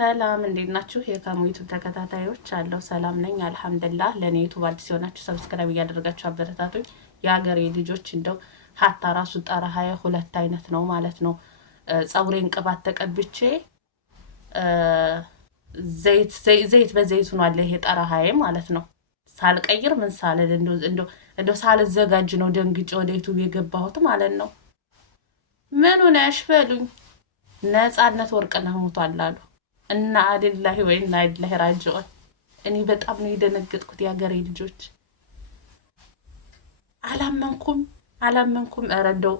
ሰላም እንዴት ናችሁ? የካሙ ዩቲዩብ ተከታታዮች አለው ሰላም ነኝ አልሐምዱሊላህ። ለኔ ዩቲዩብ አዲስ የሆናችሁ ሰብስክራይብ እያደረጋችሁ አበረታቱኝ። የሀገሬ ልጆች እንደው ሀታ ራሱ ጠረሃዬ ሁለት አይነት ነው ማለት ነው። ጸጉሬን ቅባት ተቀብቼ ዘይት በዘይቱ ነው አለ ይሄ ጠረሃዬ ማለት ነው። ሳልቀይር ምን ሳልል እንደው ሳልዘጋጅ ነው ደንግጬ ወደ ዩቲዩብ የገባሁት ማለት ነው። ምኑ ነሽ በሉኝ። ነፃነት ወርቅነህ ሞቷል አሉ እና አልላሂ ወይና ኢላሂ ራጂዑን። እኔ በጣም ነው የደነገጥኩት። የሀገሬ ልጆች አላመንኩም። ኧረ እንደው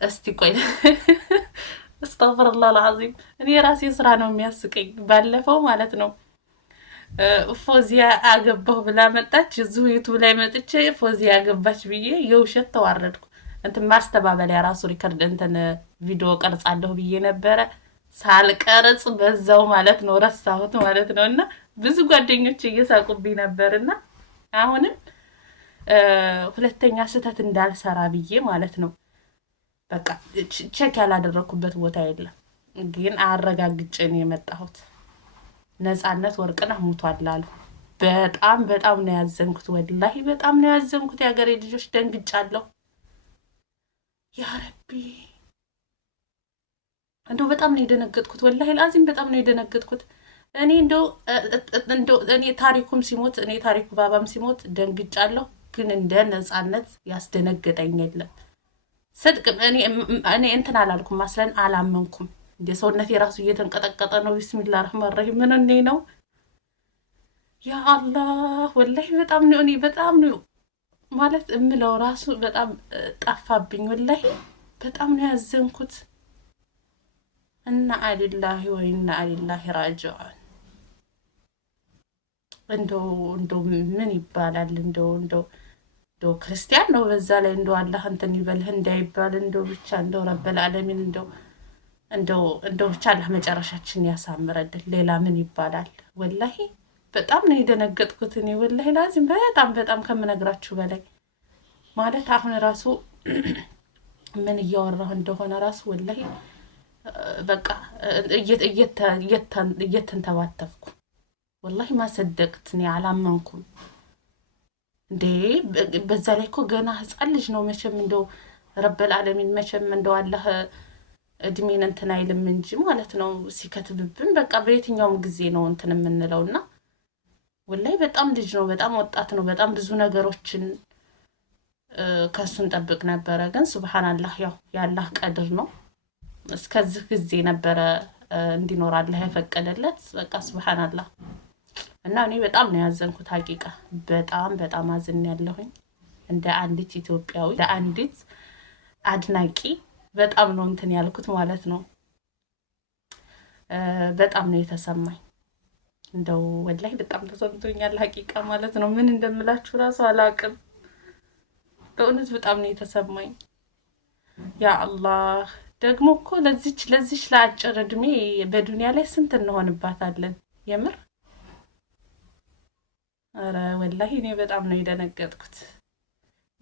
እስቲ ቆይ አስተግፍሩላህ አልዓዚም። እኔ የራሴ ስራ ነው የሚያስቀኝ። ባለፈው ማለት ነው ፎዚያ አገባሁ ብላ መጣች። እዚሁ ዩቱብ ላይ መጥቼ ፎዚያ አገባች ብዬ የውሸት ተዋረድኩ። እንትን ማስተባበሊያ ራሱ ሪከርድ እንትን ቪዲዮ ቀርጻለሁ ብዬ ነበረ ሳልቀርጽ በዛው ማለት ነው ረሳሁት ማለት ነው። እና ብዙ ጓደኞች እየሳቁብኝ ነበርና አሁንም ሁለተኛ ስህተት እንዳልሰራ ብዬ ማለት ነው በቃ ቼክ ያላደረኩበት ቦታ የለም። ግን አረጋግጬ ነው የመጣሁት። ነፃነት ወርቅነህ ሞቷል አሉ። በጣም ነው ያዘንኩት። ወላሂ በጣም ነው ያዘንኩት። የሀገሬ ልጆች ደንግጫለሁ። ያ ረቢ እንደው በጣም ነው የደነገጥኩት። ወላሂ ላዚም በጣም ነው የደነገጥኩት። እኔ እንደው እኔ ታሪኩም ሲሞት እኔ ታሪኩ ባባም ሲሞት ደንግጫለሁ። ግን እንደ ነፃነት ያስደነገጠኝ የለም። ስድቅ እኔ እንትን አላልኩም፣ ማስለን አላመንኩም። እንደ ሰውነቴ ራሱ እየተንቀጠቀጠ ነው። ቢስሚላህ ረህማን ረሂም። ምን ነው ያ አላህ ወላሂ በጣም ነው ማለት እምለው ራሱ በጣም ጠፋብኝ። ወላሂ በጣም ነው ያዘንኩት። እና አሊላሂ ወይና አሊላሂ ራጂዑን። እንደው ምን ይባላል? እንደው ክርስቲያን ነው በዛ ላይ እንደው አላህ እንትን ይበልህ እንዳይባል እንደው ብቻ እንደው ረበል ዓለሚን እንደው ብቻ አላህ መጨረሻችን ያሳምረልን። ሌላ ምን ይባላል? ወላሂ በጣም ነው የደነገጥኩት። እኔ ወላሂ ላዚም በጣም ከምነግራችሁ በላይ ማለት አሁን ራሱ ምን እያወራሁ እንደሆነ ራሱ ወላሂ በቃ እየተንተባተብኩ ወላሂ ማሰደቅት እኔ አላመንኩም። እንዴ በዛ ላይ እኮ ገና ህፃን ልጅ ነው መቼም እንደው ረበል ዓለሚን መቼም እንደው አላህ እድሜን እንትን አይልም እንጂ ማለት ነው ሲከትብብን በቃ በየትኛውም ጊዜ ነው እንትን የምንለውና ወላይ በጣም ልጅ ነው፣ በጣም ወጣት ነው። በጣም ብዙ ነገሮችን ከሱ እንጠብቅ ነበረ። ግን ሱብሃንአላህ ያው የአላህ ቀድር ነው። እስከዚህ ጊዜ ነበረ እንዲኖር አላህ የፈቀደለት። በቃ ሱብሃንአላህ። እና እኔ በጣም ነው ያዘንኩት። ሀቂቃ በጣም አዝን ያለሁኝ እንደ አንዲት ኢትዮጵያዊ፣ እንደ አንዲት አድናቂ በጣም ነው እንትን ያልኩት ማለት ነው። በጣም ነው የተሰማኝ። እንደው ወላሂ በጣም ተሰምቶኛል ሀቂቃ ማለት ነው። ምን እንደምላችሁ ራሱ አላውቅም። በእውነት በጣም ነው የተሰማኝ። ያ አላህ ደግሞ እኮ ለዚች ለአጭር እድሜ በዱንያ ላይ ስንት እንሆንባታለን የምር። ኧረ ወላሂ እኔ በጣም ነው የደነገጥኩት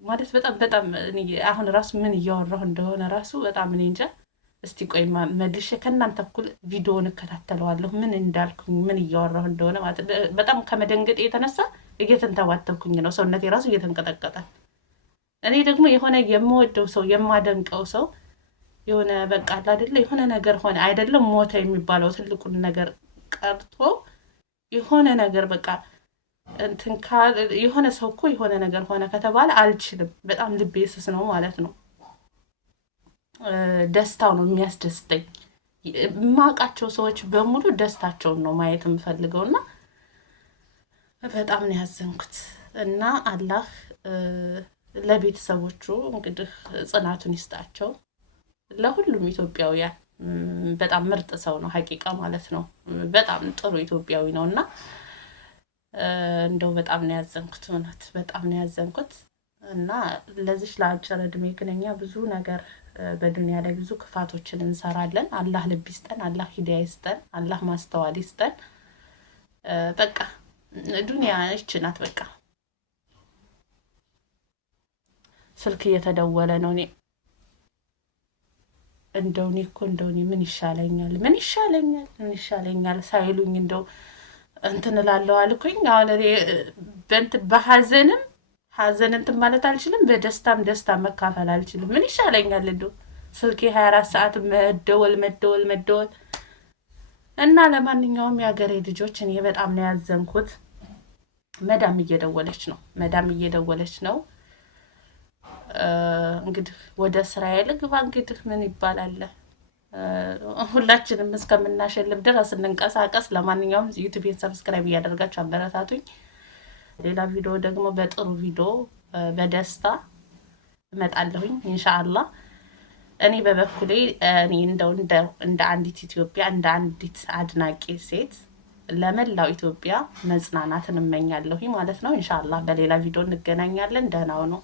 ማለት በጣም እኔ አሁን ራሱ ምን እያወራሁ እንደሆነ ራሱ በጣም እኔ እንጃ። እስቲ ቆይ መልሼ ከእናንተ እኩል ቪዲዮውን እከታተለዋለሁ ምን እንዳልኩኝ ምን እያወራሁ እንደሆነ ማለት በጣም ከመደንገጥ የተነሳ እየተንተባተብኩኝ ነው። ሰውነቴ ራሱ እየተንቀጠቀጠ። እኔ ደግሞ የሆነ የምወደው ሰው የማደንቀው ሰው የሆነ በቃ አይደለ የሆነ ነገር ሆነ አይደለም ሞተ የሚባለው ትልቁን ነገር ቀርቶ የሆነ ነገር በቃ እንትን የሆነ ሰው እኮ የሆነ ነገር ሆነ ከተባለ አልችልም። በጣም ልቤ ስስ ነው ማለት ነው። ደስታው ነው የሚያስደስተኝ። የማውቃቸው ሰዎች በሙሉ ደስታቸውን ነው ማየት የምፈልገውና በጣም ነው ያዘንኩት። እና አላህ ለቤተሰቦቹ እንግዲህ ጽናቱን ይስጣቸው። ለሁሉም ኢትዮጵያውያን በጣም ምርጥ ሰው ነው ሀቂቃ ማለት ነው። በጣም ጥሩ ኢትዮጵያዊ ነውና እንደው በጣም ነው ያዘንኩት። እውነት በጣም ነው ያዘንኩት። እና ለዚህ ለአጭር እድሜ ግን እኛ ብዙ ነገር በዱንያ ላይ ብዙ ክፋቶችን እንሰራለን። አላህ ልብ ይስጠን፣ አላህ ሂዳያ ይስጠን፣ አላህ ማስተዋል ይስጠን። በቃ ዱንያ ይህች ናት። በቃ ስልክ እየተደወለ ነው። እኔ እንደውኔ እኮ እንደውኔ ምን ይሻለኛል ሳይሉኝ እንደው እንትን እላለሁ አልኩኝ። አሁን እኔ በሀዘንም ሀዘን እንትን ማለት አልችልም፣ በደስታም ደስታ መካፈል አልችልም። ምን ይሻለኛል እንደው ስልኬ 24 ሰዓት መደወል እና ለማንኛውም የሀገሬ ልጆች እኔ በጣም ነው ያዘንኩት። መዳም እየደወለች ነው። እንግዲህ ወደ እስራኤል ግባ። እንግዲህ ምን ይባላል፣ ሁላችንም እስከምናሸልም ድረስ እንንቀሳቀስ። ለማንኛውም ዩቲዩብን ሰብስክራይብ እያደረጋችሁ አበረታቱኝ። ሌላ ቪዲዮ ደግሞ በጥሩ ቪዲዮ በደስታ እመጣለሁኝ ኢንሻአላህ። እኔ በበኩሌ እኔ እንደ አንዲት ኢትዮጵያ እንደ አንዲት አድናቂ ሴት ለመላው ኢትዮጵያ መጽናናትን እመኛለሁኝ ማለት ነው። ኢንሻአላህ በሌላ ቪዲዮ እንገናኛለን። ደህና ሁኑ።